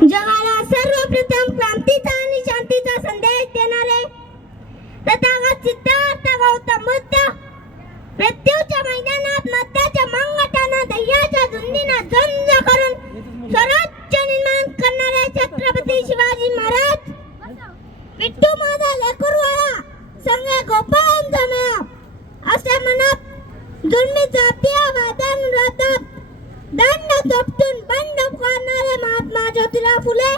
जगाला सर्वप्रथम क्रांतीचा आणि शांतीचा संदेश देणारे तथागत सिद्धार्थ गौतम बुद्ध मृत्यूच्या मैदानात मत्याच्या मंगटानं ध्येयाच्या झुंजीनं झुंज करून स्वराज्य निर्माण करणारे छत्रपती शिवाजी महाराज विठ्ठू माझा लेकरवाळा संगे गोपाळांचा मेळा असे म्हणत जुलमी जातीय वादन राहतात दंड थोपटून बंड करणारे महात्मा ज्योतिराव फुले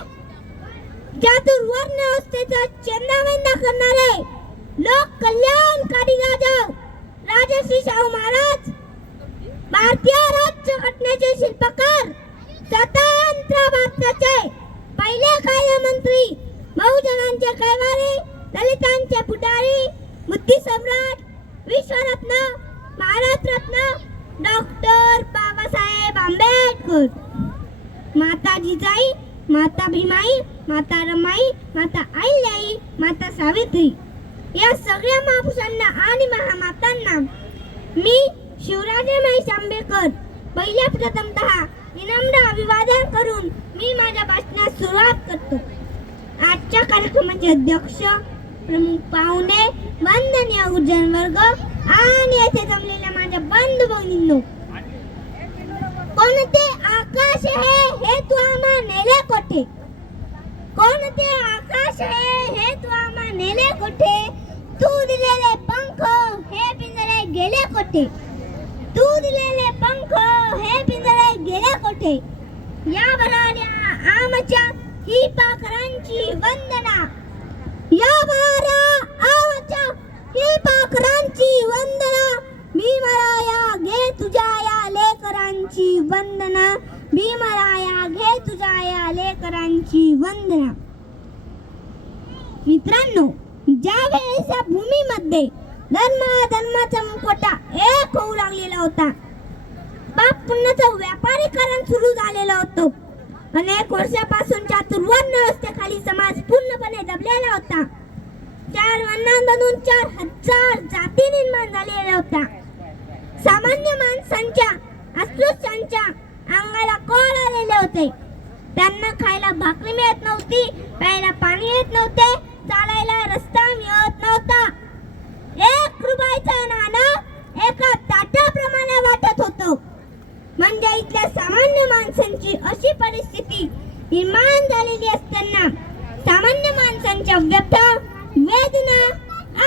चातुर्वर्ण व्यवस्थेचा चेंदामेंदा करणारे लोक कल्याणकारी राजा राजश्री शाहू महाराज भारतीय राज्यघटनेचे शिल्पकार स्वतंत्र भारताचे पहिले कायमंत्री बहुजनांचे कैवारी दलितांचे पुढारी बुद्धिसम्राट विश्वरत्न भारतरत्न डॉक्टर बाबासाहेब आंबेडकर माता जिजाई माता भीमाई माता रमाई माता अहिल्याई माता सावित्री या सगळ्या महापुरुषांना आणि महामातांना मी शिवराजे महेश आंबेडकर पहिल्या प्रथमतः विनम्र अभिवादन करून मी माझ्या भाषणास सुरुवात करतो. आजच्या कार्यक्रमाचे अध्यक्ष प्रमुख पाहुणे वंदनीय गुरुजन वर्ग आणि येथे जमलेल्या माझ्या बंधू भगिनींनो, कोणते आकाश हे तू आम्हा नेले कोठे, कोणते आकाश हे तू आम्हा नेले कोठे, तू दिलेले पंख हे पिंजरे गेले कोठे, तू दिलेले पंख हे पिंजरे गेले कोठे. या भराऱ्या आमच्या ही पाखरांची वंदना, या भराऱ्या आमच्या ही पाखरांची वंदना, भीमराया घे तुझ्या या लेकरांची वंदना, भीमराया घे तुझ्या या लेकरांची वंदना. मित्रांनो, ज्या वेळेस या भूमीमध्ये धर्माचा मुखवटा एक होऊ लागलेला होता, पाप पुण्याचं व्यापारीकरण सुरू झालेलं होतं, अनेक वर्षापासून चातुर्वर्ण व्यवस्थेखाली समाज पूर्णपणे दबलेला होता, 4 वर्णांमधून 4000 जाती निर्माण झालेल्या होत्या. सामान्य माणसांच्या अस्पृश्यांच्या अंगाला कोळ आलेले होते. त्यांना खायला भाकरी मिळत नव्हती, प्यायला पाणी येत नव्हते, चालायला रस्ता मिळत नव्हता. 1 रुपयाचं नाणं एका ताटाप्रमाणे वाटत होतं. म्हणजे इथल्या सामान्य माणसांची अशी परिस्थिती निर्माण झालेली असताना सामान्य माणसांच्या व्यथा, वेदना,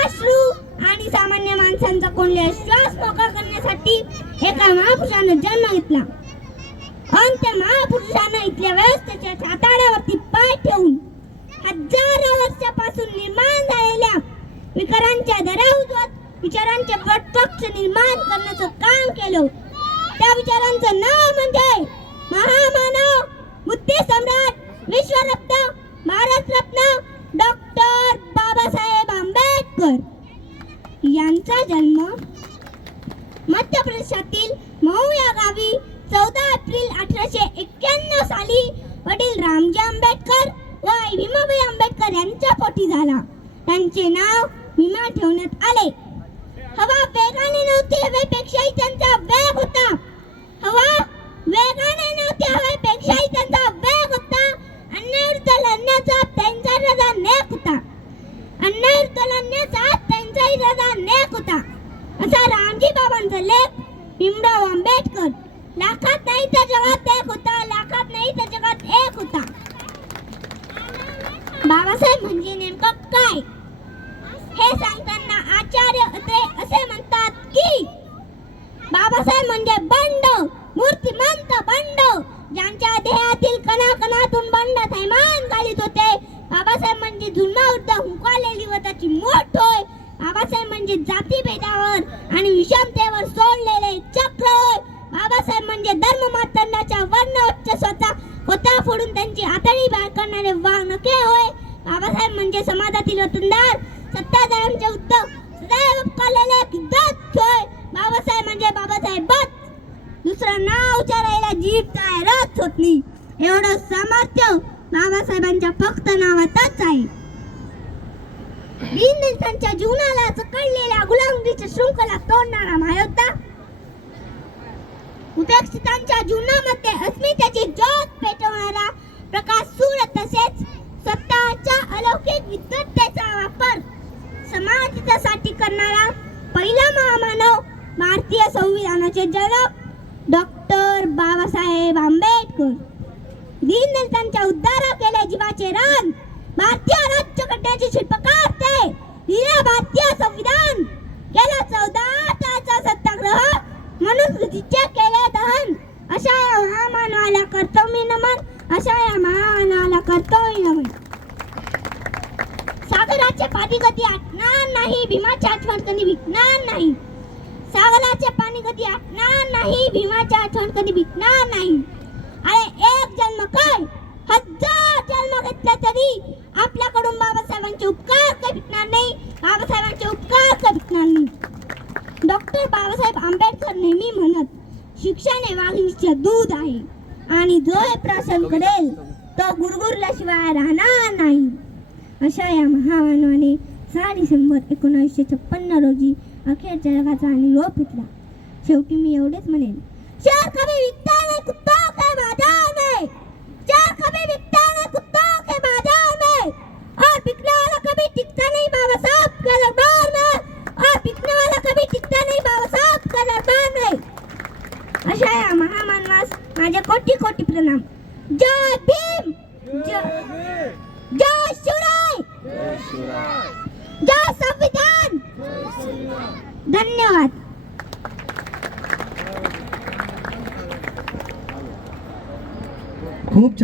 अश्रू आणि सामान्य माणसांचा कोणत्या श्वास मोकळा करण्यासाठी एका महापुरुषानं जन्म घेतला. आणि त्या महापुरुषानं इथल्या व्यवस्थेच्या छाताड्यावरती पाय ठेवून हजारो वर्षापासून निर्माण झालेल्या विकारांच्या दऱ्या उजवत विचारांचे वटपक्ष निर्माण करण्याचं काम केलं. त्या विचारांचं नाव म्हणजे महामानव बुद्धिसम्राट विश्वरत्न भारतरत्न डॉक्टर बाबासाहेब आंबेडकर यांचा जन्म मध्य प्रदेशातील मऊ या गावी 14 एप्रिल 1891 साली वडील रामजी आंबेडकर व आई भीमाबाई आंबेडकर यांच्या पोटी झाला. त्यांचे नाव भीमा ठेवण्यात आले. हवा वेगाने नव्हती, हवेपेक्षाही त्यांचा वेग होता. हवा वेगाने नव्हती, हवेपेक्षाही त्यांचा वेग होता. अन्यायाविरुद्ध लढण्याचा त्यांचा इरादा नेक होता. अन्यायाविरुद्ध लढण्याचा त्यांचा इरादा नेक होता. असा रामजी बाबांचा लेख भीमराव आंबेडकर. लाखात नाही तर जगात एक होता, लाखात नाही तर जगात एक होता. बाबासाहेब म्हणजे नेमकं काय हे सांगताना आचार्य असे म्हणतात की बाबासाहेब म्हणजे बंड, मूर्तिमंत बंड, ज्यांच्या देहातील कणाकणातून बंड थैमान घालीत होते. बाबासाहेब म्हणजे जुलमाविरुद्ध हुंकारलेली व त्याची मोठ होय. बाबासाहेब म्हणजे जातीभेदावर आणि विषमतेवर सोडलेले चक्र होय. बाबासाहेब म्हणजे धर्ममातंडाच्या वर्ण स्वतः होता फोडून त्यांची आतडी बाहेर करणारे वाघनखे होय. बाबासाहेब म्हणजे समाजातील वतनदार सत्ताधाऱ्यांचे उद्धव सदैव कळलेले किद्दत होय. बाबासाहेब म्हणजे बाबासाहेबच, दुसरं नाव उच्चारायला जीभ तयारच होत नाही. एवढं सामर्थ्य बाबासाहेबांच्या फक्त नावातच आहे. दीनदलितांच्या जीवनाला चकळलेल्या गुलामगिरीच्या शृंखला तोडणारा महायोद्धा, उपेक्षितांच्या जीवनामध्ये अस्मितेची ज्योत पेटवणारा प्रकाश करणारा पहिला महामानव भारतीय संविधानाचे जनक डॉक्टर बाबासाहेब आंबेडकर. दीनदलितांच्या उद्धाराकेले जीवाचे रान, भारतीय राज्यघटनेचे शिल्पकार ते, लिहिलं भारतीय संविधान, केला 14 तासाचा सत्याग्रह, मनुस्मृतीचे केले दहन. अशा या महामानवाला करतो मी नमन, अशा या महामानवाला करतो मी नमन. सागराचे पाणी कधी आटणार नाही, भीमाची आठवण कधी विकणार नाही. सागराचे पाणी कधी आटणार नाही, भीमाची आठवण कधी विकणार नाही. अरे एक जन्म काय, हजार जन्म घेतले तरी आपल्याकडून बाबासाहेबांचे उपकार काही विकणार नाही, बाबासाहेबांचे उपकार काही विकणार नाही. डॉक्टर बाबासाहेब आंबेडकर नेहमी म्हणत, शिक्षण हे वाघिणीचे दूध आहे आणि जो हे प्राशन करेल तो गुरगुरल्याशिवाय राहणार नाही. अशा या महामानवाने 6 डिसेंबर 1956 रोजी अखेरच्या जगाचा निरोप घेतला. शेवटी मी एवढेच म्हणेन, शेर कभी विकता नहीं कुत्तों के बाजार में, शेर कभी विकता नहीं कुत्तों के बाजार में, और बिकने वाला कभी टिकता नहीं बाबा साहब के दरबार में, और बिकने वाला कभी टिकता नहीं बाबा साहब के दरबार में. अशा या महामानवास माझे कोटी कोटी प्रणाम. जय भीम, जय शिवराय, जय संविधान. धन्यवाद. खूप छान.